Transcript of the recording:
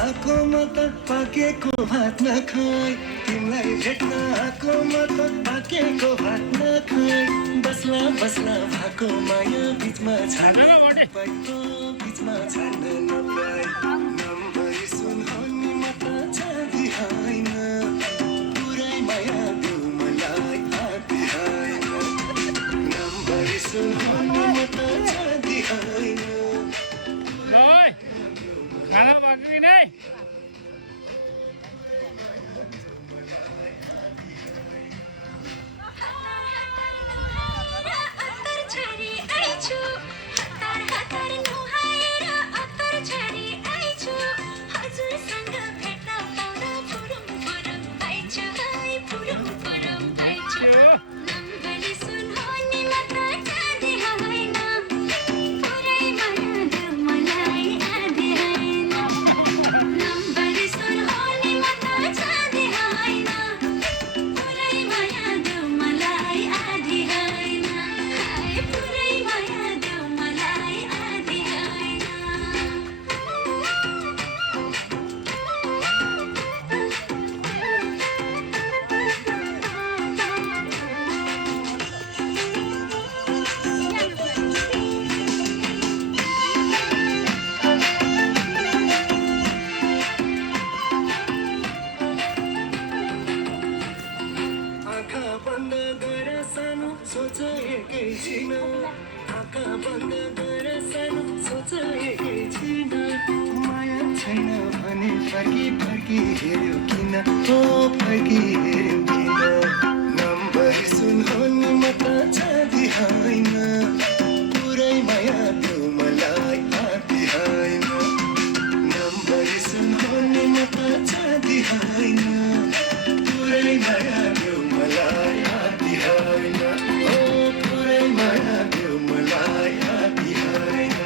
आएको म त पाकेको भात नखाई तिमीलाई भेट्न आएको म त पाकेको भात नखाई बस्ला बस्ला भएको माया बिचमा छाड्न पाइको बिचमा छाड्न नपाई नम्बरी सुन नि म त चाँदी होइन पुरै माया देऊ मलाई आदि होइन नम्बरी सुन नि म त चाँदी होइन खाना बाकी नहीं माया छैन भने फर्की फर्की हेऱ्यो किन ओ फर्की हेऱ्यो किन नम्बरी सुन नि म त चाँदी होइन पुरै माया देऊ मलाई आदि होइन नम्बरी सुन नि म त चाँदी होइन पुरै माया देऊ मलाई आदि होइन ओ पुरै माया देऊ मलाई आदि होइन